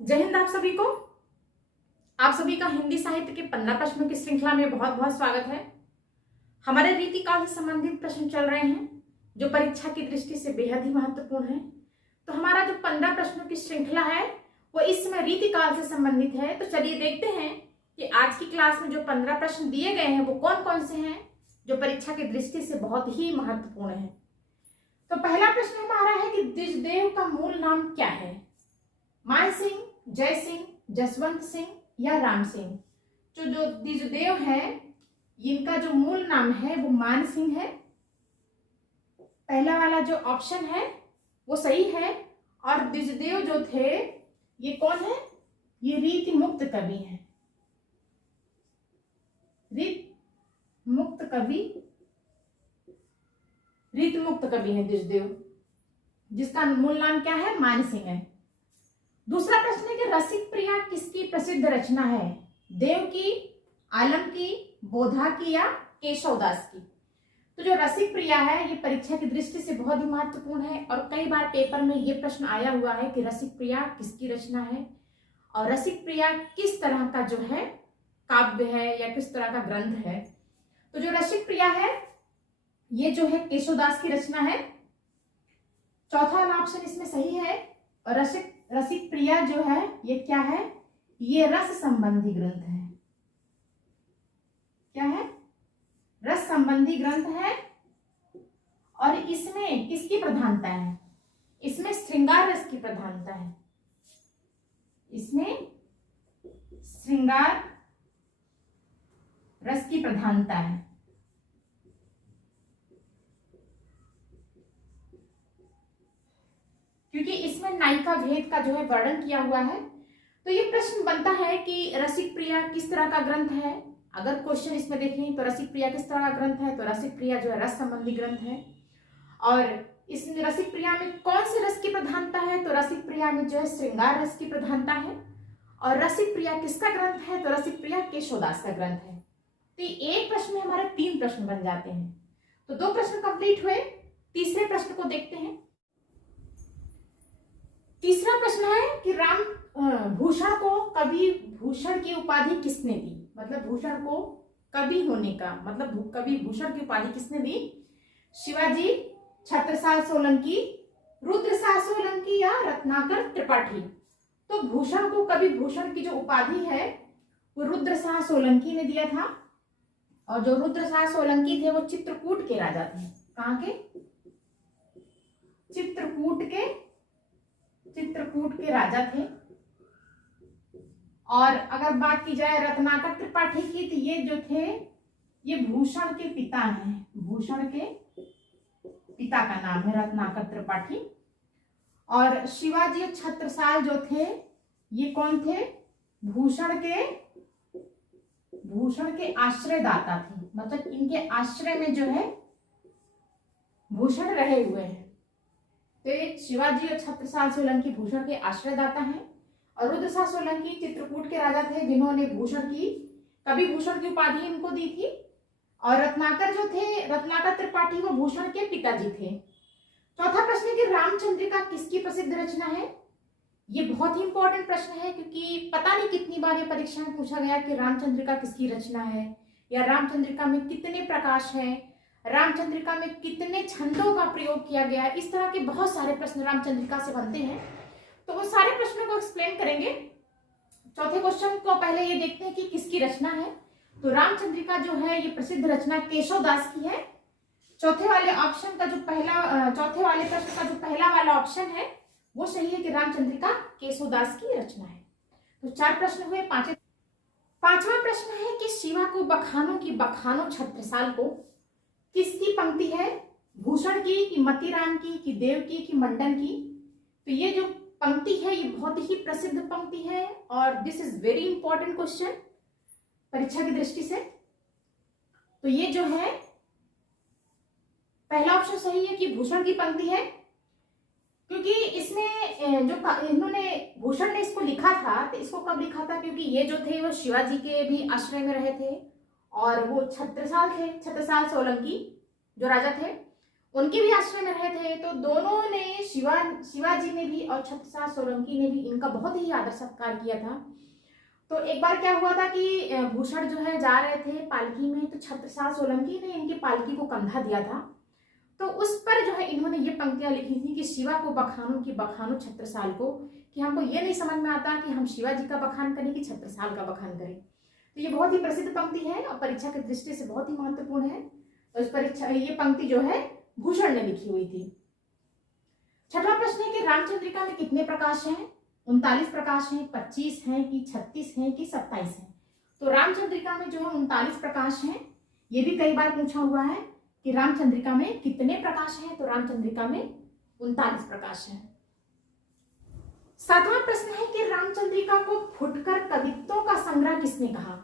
जय हिंद। आप सभी का हिंदी साहित्य के 15 प्रश्नों की श्रृंखला में बहुत बहुत स्वागत है। हमारे रीतिकाल से संबंधित प्रश्न चल रहे हैं जो परीक्षा की दृष्टि से बेहद ही महत्वपूर्ण है। तो हमारा जो 15 प्रश्नों की श्रृंखला है वो इस समय रीतिकाल से संबंधित है। तो चलिए देखते हैं कि आज की क्लास में जो 15 प्रश्न दिए गए हैं वो कौन कौन से हैं जो परीक्षा की दृष्टि से बहुत ही महत्वपूर्ण है। तो पहला प्रश्न हमारा है कि द्विजदेव का मूल नाम क्या है? मान सिंह, जय सिंह, जसवंत सिंह या राम सिंह। जो द्विजदेव है इनका जो मूल नाम है वो मान सिंह है। पहला वाला जो ऑप्शन है वो सही है। और द्विजदेव जो थे ये कौन है? ये रीति मुक्त कवि है। रीत मुक्त कवि है द्विजदेव, जिसका मूल नाम क्या है? मान सिंह है। दूसरा प्रश्न है कि रसिक प्रिया किसकी प्रसिद्ध रचना है? देव की, आलम की, बोधा की या केशवदास की। तो जो रसिक प्रिया है ये परीक्षा की दृष्टि से बहुत ही महत्वपूर्ण है और कई बार पेपर में ये प्रश्न आया हुआ है कि रसिक प्रिया किसकी रचना है और रसिक प्रिया किस तरह का जो है काव्य है या किस तरह का ग्रंथ है। तो जो रसिक प्रिया है ये जो है केशवदास की रचना है। चौथा वाला ऑप्शन इसमें सही है। और रसिक प्रिया जो है ये क्या है? ये रस संबंधी ग्रंथ है। क्या है? रस संबंधी ग्रंथ है। और इसमें किसकी प्रधानता है? इसमें श्रृंगार रस की प्रधानता है। इसमें श्रृंगार रस की प्रधानता है। क्योंकि इसमें नायिका भेद का जो है वर्णन किया हुआ है। तो ये प्रश्न बनता है कि रसिक प्रिया किस तरह का ग्रंथ है। अगर क्वेश्चन इसमें देखें तो रसिक प्रिया किस तरह का ग्रंथ है, तो रसिक प्रिया जो है रस संबंधी ग्रंथ है। और इसमें रसिक प्रिया में कौन से रस की प्रधानता है? तो रसिक प्रिया में जो है श्रृंगार रस की प्रधानता है। और रसिक प्रिया किसका ग्रंथ है? तो रसिक प्रिया केशवदास का ग्रंथ है। तो एक प्रश्न में हमारे 3 प्रश्न बन जाते हैं। तो 2 प्रश्न कंप्लीट हुए। तीसरे प्रश्न को देखते हैं। तीसरा प्रश्न है कि भूषण को कवि भूषण की उपाधि किसने दी? मतलब भूषण को कवि होने का मतलब कवि भूषण की उपाधि किसने दी? शिवाजी, छत्रसाल सोलंकी, रुद्रसाल सोलंकी या रत्नाकर त्रिपाठी। तो भूषण को कवि भूषण की जो उपाधि है वो रुद्रसाल सोलंकी ने दिया था। और जो रुद्रसाल सोलंकी थे वो चित्रकूट के राजा थे। कहाँ के? चित्रकूट के राजा थे। और अगर बात की जाए रत्नाकर त्रिपाठी की तो ये जो थे ये भूषण के पिता हैं। भूषण के पिता का नाम है रत्नाकर त्रिपाठी। और शिवाजी और छत्रसाल जो थे ये कौन थे? भूषण के आश्रयदाता थे। मतलब इनके आश्रय में जो है भूषण रहे हुए हैं। तो ये शिवाजी और छत्रसाल सोलंकी भूषण के आश्रयदाता हैं। और रुद्रसाल सोलंकी चित्रकूट के राजा थे जिन्होंने कवि भूषण की उपाधि इनको दी थी। और रत्नाकर जो थे, रत्नाकर त्रिपाठी, वो भूषण के पिताजी थे। चौथा प्रश्न है कि रामचंद्रिका किसकी प्रसिद्ध रचना है? ये बहुत ही इंपॉर्टेंट प्रश्न है क्योंकि पता नहीं कितनी बार ये परीक्षा में पूछा गया कि रामचंद्रिका किसकी रचना है या रामचंद्रिका में कितने प्रकाश है, रामचंद्रिका में कितने छंदों का प्रयोग किया गया। इस तरह के बहुत सारे प्रश्न रामचंद्रिका से बनते हैं। तो वो सारे प्रश्नों को एक्सप्लेन करेंगे। चौथे क्वेश्चन को पहले ये देखते हैं कि किसकी रचना है। तो रामचंद्रिका जो है ये प्रसिद्ध रचना केशवदास की है। चौथे वाले प्रश्न का जो पहला वाला ऑप्शन है वो सही है कि रामचंद्रिका केशवदास की रचना है। तो 4 प्रश्न हुए। पांचवा प्रश्न है कि शिवा को बखानो छत्रसाल को किसकी पंक्ति है? भूषण की, कि मतीराम की, कि देव की, कि मंडन की। तो ये जो पंक्ति है ये बहुत ही प्रसिद्ध पंक्ति है और this is very important question परीक्षा की दृष्टि से। तो ये जो है पहला ऑप्शन सही है कि भूषण की पंक्ति है। क्योंकि इसमें जो इन्होंने भूषण ने इसको लिखा था तो इसको कब लिखा था? क्योंकि ये जो थे वो शिवाजी के भी आश्रय में रहे थे और वो छत्रसाल सोलंकी जो राजा थे उनके भी आश्रय में रहे थे। तो दोनों ने शिवाजी ने भी और छत्रसाल सोलंकी ने भी इनका बहुत ही आदर सत्कार किया था। तो एक बार क्या हुआ था कि भूषण जो है जा रहे थे पालकी में, तो छत्रसाल सोलंकी ने इनकी पालकी को कंधा दिया था। तो उस पर जो है इन्होंने ये पंक्तियां लिखी थी कि शिवा को बखानो कि बखानो छत्रसाल को, कि हमको ये नहीं समझ में आता कि हम शिवाजी का बखान करें कि छत्रसाल का बखान करें। तो ये बहुत ही प्रसिद्ध पंक्ति है और परीक्षा की दृष्टि से बहुत ही महत्वपूर्ण है। तो इस परीक्षा ये पंक्ति जो है भूषण ने लिखी हुई थी। छठवां प्रश्न है कि रामचंद्रिका में कितने प्रकाश हैं? 39 प्रकाश हैं, 25 हैं कि 36 हैं कि 27 हैं? तो रामचंद्रिका में जो है 39 प्रकाश हैं। ये भी कई बार पूछा हुआ है कि रामचंद्रिका में कितने प्रकाश हैं? तो रामचंद्रिका में 39 प्रकाश हैं। सातवां प्रश्न है कि रामचंद्रिका को फुटकर कवित्वों का संग्रह किसने कहा?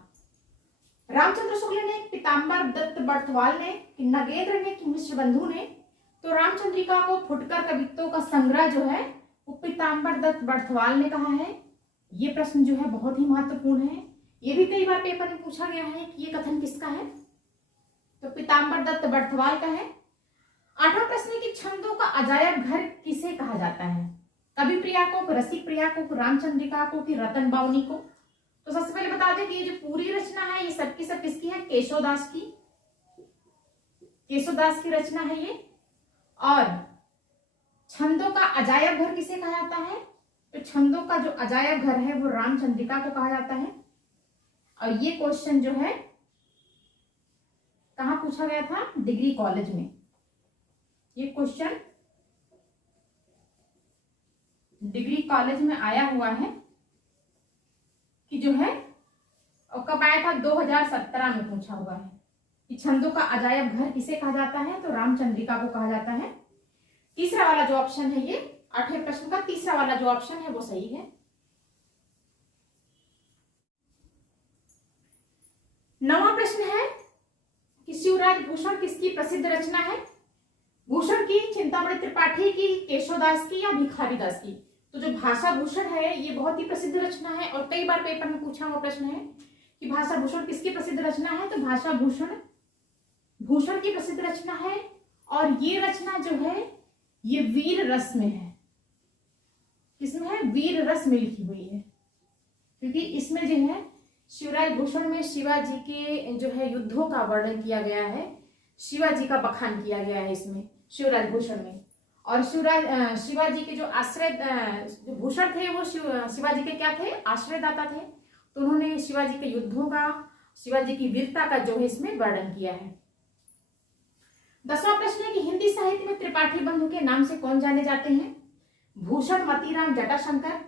रामचंद्र शुक्ल ने, पीताम्बर दत्त बर्थवाल ने, नगेंद्र ने कि मिश्र बंधु ने? तो रामचंद्रिका को फुटकर कवित्वों का संग्रह जो है वो पीताम्बर दत्त बर्थवाल ने कहा है। ये प्रश्न जो है बहुत ही महत्वपूर्ण है। ये भी कई बार पेपर में पूछा गया है कि ये कथन किसका है? तो पीताम्बर दत्त बर्थवाल का है। आठवां प्रश्न है कि छंदों का अजायब घर किसे कहा जाता है? कवि प्रिया को, रसिक प्रिया को, रामचंद्रिका को कि रतन बावनी को? तो सबसे पहले बता दें कि ये जो पूरी रचना है ये सबकी सब किसकी है? केशवदास की। केशवदास की रचना है ये। और छंदों का अजायब घर किसे कहा जाता है? तो छंदों का जो अजायब घर है वो रामचंद्रिका को कहा जाता है। और ये क्वेश्चन जो है कहाँ पूछा गया था? डिग्री कॉलेज में। ये क्वेश्चन डिग्री कॉलेज में आया हुआ है कि जो है और कब आया था? 2017 में पूछा हुआ है कि छंदों का अजायब घर किसे कहा जाता है? तो रामचंद्रिका को कहा जाता है। तीसरा वाला जो ऑप्शन है ये 8वें प्रश्न का तीसरा वाला जो ऑप्शन है वो सही है। 9वां प्रश्न है कि शिवराज भूषण किसकी प्रसिद्ध रचना है? भूषण की, चिंतामणि त्रिपाठी की, केशवदास की या भिखारी दास की? तो जो भाषा भूषण है ये बहुत ही प्रसिद्ध रचना है और कई बार पेपर में पूछा हुआ प्रश्न है कि भाषा भूषण किसकी प्रसिद्ध रचना है? तो भाषा भूषण की प्रसिद्ध रचना है। और ये रचना जो है ये वीर रस में है। किसमें है? वीर रस में लिखी हुई है, क्योंकि इसमें जो है शिवराज भूषण में शिवाजी के जो है युद्धों का वर्णन किया गया है, शिवाजी का बखान किया गया है इसमें शिवराज भूषण में। और शिवाजी के जो आश्रय जो भूषण थे वो शिवाजी के क्या थे? आश्रयदाता थे। तो उन्होंने शिवाजी के युद्धों का, शिवाजी की वीरता का जो है इसमें वर्णन किया है। 10वां प्रश्न है कि हिंदी साहित्य में त्रिपाठी बंधु के नाम से कौन जाने जाते हैं? भूषण, मतीराम, जटाशंकर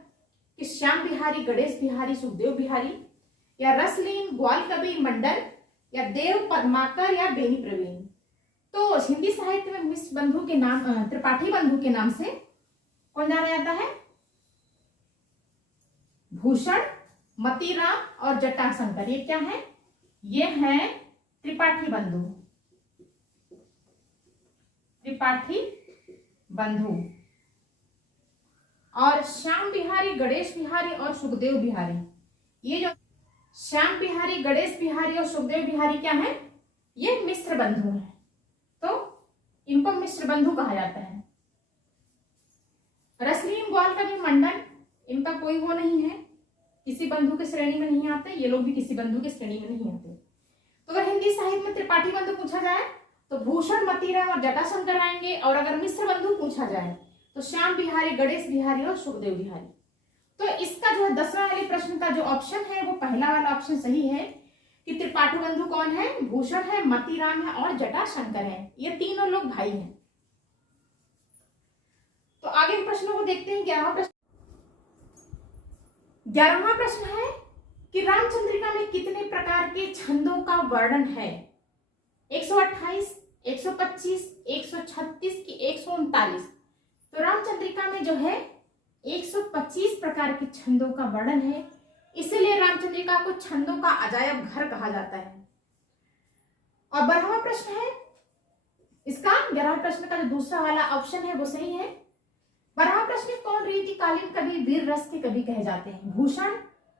कि श्याम बिहारी, गणेश बिहारी, सुखदेव बिहारी या रसलीन, ग्वाल कवि, मंडल या देव पद्माकर या बेनी प्रवीण? तो हिंदी साहित्य में मिश्र बंधु के नाम, त्रिपाठी बंधु के नाम से कौन जाना जाता है? भूषण, मतीराम और जटाशंकर। ये क्या है? ये है त्रिपाठी बंधु। त्रिपाठी बंधु। और श्याम बिहारी, गणेश बिहारी और सुखदेव बिहारी, ये जो श्याम बिहारी, गणेश बिहारी और सुखदेव बिहारी क्या है? ये मिश्र बंधु हैं। तो इनको मिश्र बंधु कहा जाता है। रसलीन, ग्वाल कवि, मंडल इनका कोई वो नहीं है, किसी बंधु के श्रेणी में नहीं आते। ये लोग भी किसी बंधु के श्रेणी में नहीं आते। तो अगर हिंदी साहित्य में त्रिपाठी बंधु पूछा जाए तो भूषण, मतीराम और जटाशंकर आएंगे। और अगर मिश्र बंधु पूछा जाए तो श्याम बिहारी, गणेश बिहारी और सुखदेव बिहारी। तो इसका जो है 10वां वाले प्रश्न का जो ऑप्शन है वो पहला वाला ऑप्शन सही है कि त्रिपाठी बंधु कौन है? भूषण है, मतीराम है और जटाशंकर है। ये तीनों लोग भाई हैं। तो आगे के प्रश्नों को देखते हैं। 11वां प्रश्न है कि रामचंद्रिका में कितने प्रकार के छंदों का वर्णन है? 128, 125, 136 की 139? तो रामचंद्रिका में जो है 125 प्रकार के छंदों का वर्णन है, इसलिए रामचंद्रिका को छंदों का अजायब घर कहा जाता है। और 12वां प्रश्न है इसका, 11वें प्रश्न का जो दूसरा वाला ऑप्शन है वो सही है। 12वां प्रश्न, कौन रीतिकालीन कवि वीर रस के कवि कहे जाते हैं? भूषण,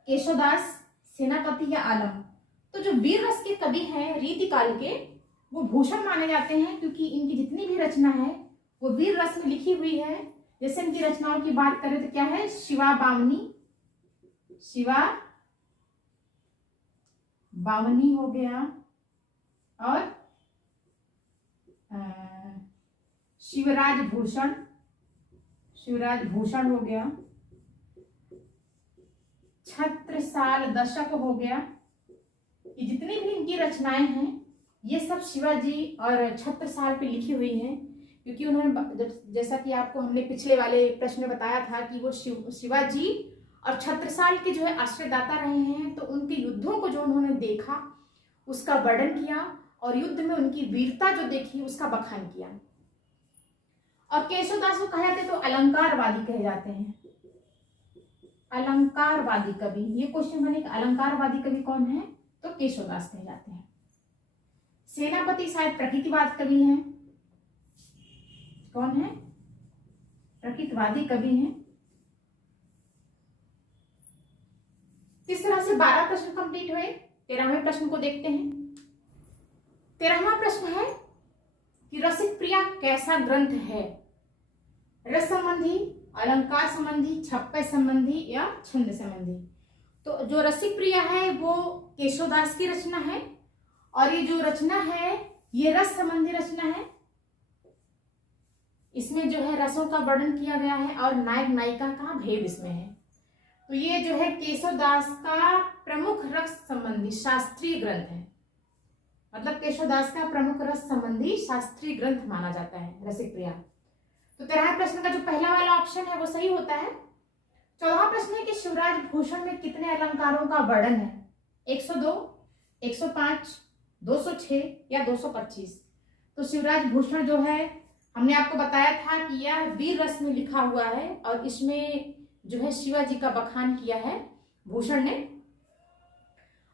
केशवदास, सेनापति या आलम? तो जो वीर रस के कवि हैं रीतिकाल के वो भूषण माने जाते हैं, क्योंकि इनकी जितनी भी रचना है वो वीर रस में लिखी हुई है। जैसे इनकी रचनाओं की बात करें तो क्या है, शिवा बावनी हो गया, और शिवराज भूषण हो गया, छत्रसाल दशक हो गया। ये जितनी भी इनकी रचनाएं हैं ये सब शिवाजी और छत्रसाल पे लिखी हुई हैं, क्योंकि उन्होंने जैसा कि आपको हमने पिछले वाले प्रश्न में बताया था कि वो शिवाजी और छत्रसाल के जो है आश्रयदाता रहे हैं। तो उनके युद्धों को जो उन्होंने देखा उसका वर्णन किया, और युद्ध में उनकी वीरता जो देखी उसका बखान किया। और केशवदास को कहा जाते तो अलंकारवादी कहे जाते हैं, अलंकारवादी कवि। ये क्वेश्चन बने कि अलंकारवादी कवि कौन है, तो केशवदास कहे जाते हैं। सेनापति शायद प्रकृतिवाद कवि हैं, कौन है, प्रकृतिवादी कवि हैं। इस तरह से 12 प्रश्न कंप्लीट हुए। 13वें प्रश्न को देखते हैं। 13वां प्रश्न है कि रसिक प्रिया कैसा ग्रंथ है, रस संबंधी, अलंकार संबंधी, छप्पय संबंधी या छंद संबंधी। तो जो रसिक प्रिया है वो केशवदास की रचना है, और ये जो रचना है ये रस संबंधी रचना है। इसमें जो है रसों का वर्णन किया गया है और नायक नायिका का भेद इसमें है। तो ये जो है केशवदास का प्रमुख रस संबंधी शास्त्रीय ग्रंथ है, मतलब केशवदास का प्रमुख रस संबंधी शास्त्रीय ग्रंथ माना जाता है रसिक प्रिया। तो 13वें प्रश्न का जो पहला वाला ऑप्शन है वो सही होता है। 14वां प्रश्न है कि शिवराज भूषण में कितने अलंकारों का वर्णन है, 102, 105, 206 या 225। तो शिवराज भूषण जो है हमने आपको बताया था कि यह वीर रस में लिखा हुआ है, और इसमें जो है शिवाजी का बखान किया है भूषण ने।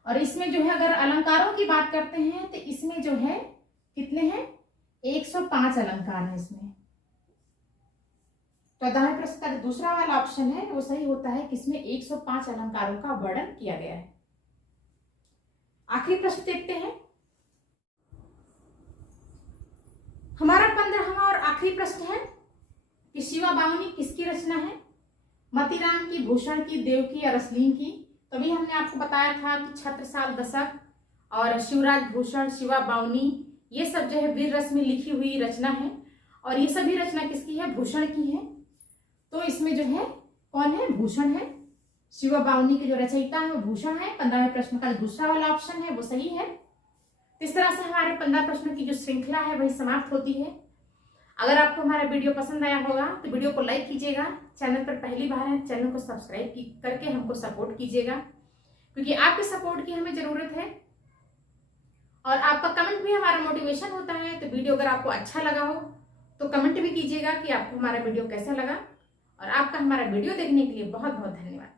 और इसमें जो है अगर अलंकारों की बात करते हैं तो इसमें जो है कितने हैं, 105 अलंकार है इसमें। 14वें प्रश्न का दूसरा वाला ऑप्शन है वो सही होता है कि इसमें 105 अलंकारों का वर्णन किया गया है। आखिरी प्रश्न देखते हैं। हमारा 15वां और आखिरी प्रश्न है कि शिवा बावनी किसकी रचना है, मतीराम की, भूषण की, देवकी या रसलीन की। तभी हमने आपको बताया था कि छत्रसाल दशक और शिवराज भूषण, शिवा बावनी, ये सब जो है वीर रस में लिखी हुई रचना है, और ये सभी रचना किसकी है, भूषण की है। तो इसमें जो है कौन है, भूषण है। शिवा बावनी के जो रचयिता है वो भूषण है। 15वें प्रश्न का दूसरा वाला ऑप्शन है वो सही है। इस तरह से हमारे 15 प्रश्नों की जो श्रृंखला है वही समाप्त होती है। अगर आपको हमारा वीडियो पसंद आया होगा तो वीडियो को लाइक कीजिएगा, चैनल पर पहली बार है चैनल को सब्सक्राइब करके हमको सपोर्ट कीजिएगा, क्योंकि आपके सपोर्ट की हमें जरूरत है। और आपका कमेंट भी हमारा मोटिवेशन होता है। तो वीडियो अगर आपको अच्छा लगा हो तो कमेंट भी कीजिएगा कि आपको हमारा वीडियो कैसा लगा। और आपका हमारा वीडियो देखने के लिए बहुत बहुत धन्यवाद।